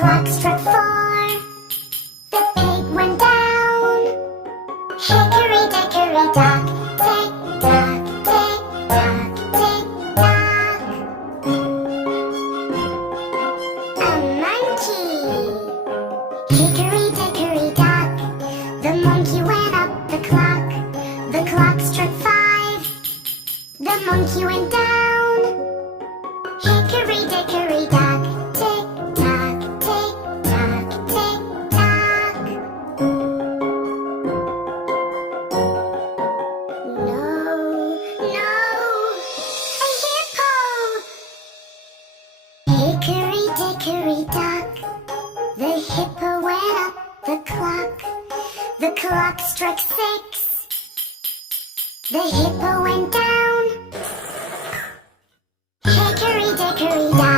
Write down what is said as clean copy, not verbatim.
clock struck 4. The pig went down. Hickory dickory dock, tick tock, tick tock, tick tock. A monkey. Hickory dickory dock. The monkey went up the clock. The clock struck 5. The monkey went down. Hickory dickory dock, tick tock, tick tock, tick tock. No, no, a hippo. Hickory dickory dock. The hippo went up the clock. The clock struck 6. The hippo went down. Hickory dickory dock.